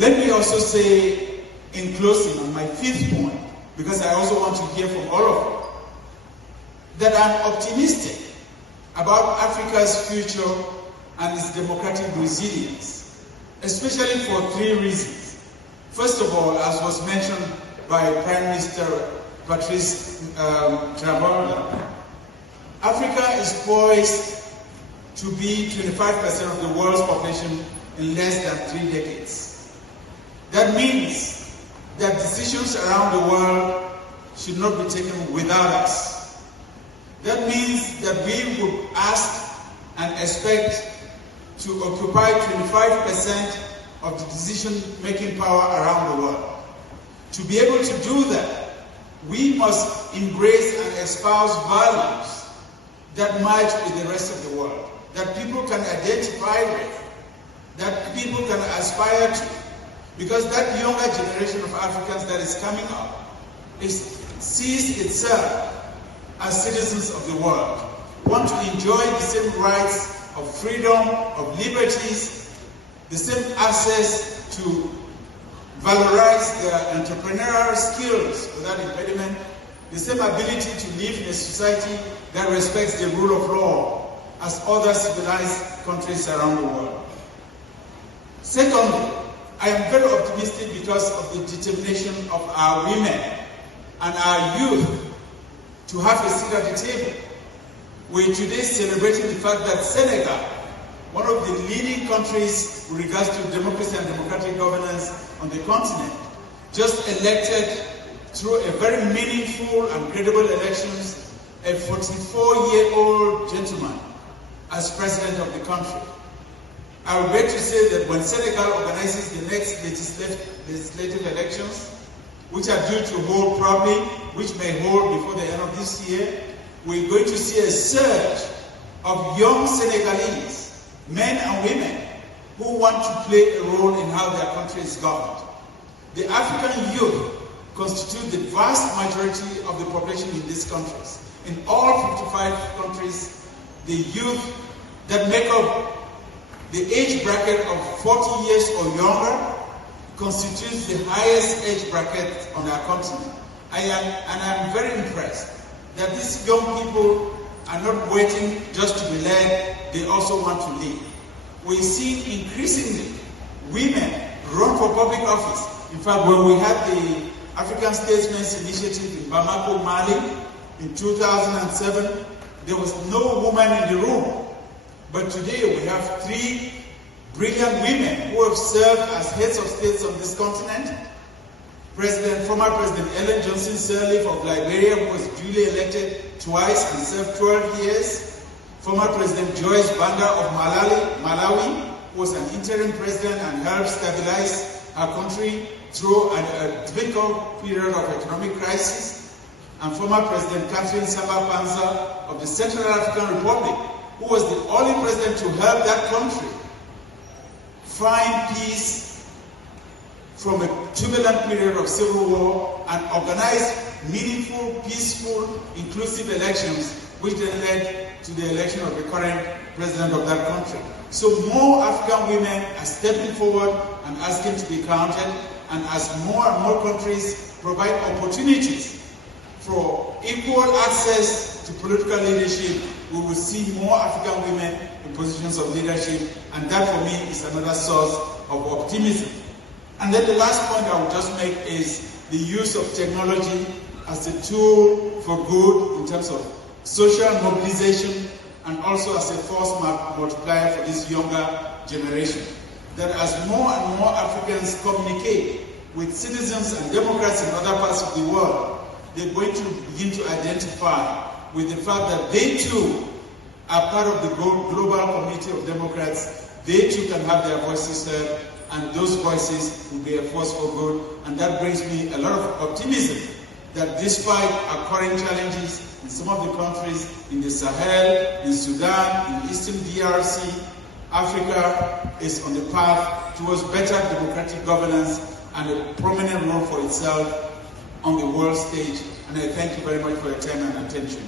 Let me also say, in closing, on my fifth point, because I also want to hear from all of you, that I'm optimistic about Africa's future and its democratic resilience, especially for three reasons. First of all, as was mentioned by Prime Minister Patrice Talon, Africa is poised to be 25% of the world's population in less than 3 decades. That means that decisions around the world should not be taken without us. That means that we would ask and expect to occupy 25% of the decision-making power around the world. To be able to do that, we must embrace and espouse values that match with the rest of the world, that people can identify with, that people can aspire to. Because that younger generation of Africans that is coming up sees itself as citizens of the world, want to enjoy the same rights of freedom, of liberties, the same access to valorize their entrepreneurial skills without impediment, the same ability to live in a society that respects the rule of law as other civilized countries around the world. Secondly, I am very optimistic because of the determination of our women and our youth to have a seat at the table. We're today celebrating the fact that Senegal, one of the leading countries with regards to democracy and democratic governance on the continent, just elected through a very meaningful and credible elections a 44-year-old gentleman as president of the country. I would beg to say that when Senegal organizes the next legislative elections, which are due to hold probably, which may hold before the end of this year, we're going to see a surge of young Senegalese, men and women, who want to play a role in how their country is governed. The African youth constitute the vast majority of the population in these countries. In all 55 countries, the youth that make up the age bracket of 40 years or younger constitutes the highest age bracket on our continent. I am very impressed that these young people are not waiting just to be led, they also want to lead. We see increasingly women run for public office. In fact, when we had the African Statesmen's Initiative in Bamako, Mali, in 2007, there was no woman in the room. But today we have 3 brilliant women who have served as heads of states on this continent. Former President Ellen Johnson Sirleaf of Liberia, who was duly elected twice and served 12 years. Former President Joyce Banda of Malawi, who was an interim president and helped stabilize our country through a difficult period of economic crisis. And former President Catherine Samba-Panza of the Central African Republic, who was the only president to help that country find peace from a turbulent period of civil war and organize meaningful, peaceful, inclusive elections, which then led to the election of the current president of that country. So more African women are stepping forward and asking to be counted, and as more and more countries provide opportunities for equal access to political leadership, we will see more African women in positions of leadership, and that for me is another source of optimism. And then the last point I will just make is the use of technology as a tool for good in terms of social mobilization and also as a force multiplier for this younger generation. That as more and more Africans communicate with citizens and democrats in other parts of the world, they're going to begin to identify with the fact that they too are part of the global community of democrats. They too can have their voices heard, and those voices will be a force for good. And that brings me a lot of optimism that despite our current challenges in some of the countries in the Sahel, in Sudan, in Eastern DRC, Africa is on the path towards better democratic governance and a prominent role for itself on the world stage. And I thank you very much for your time and attention.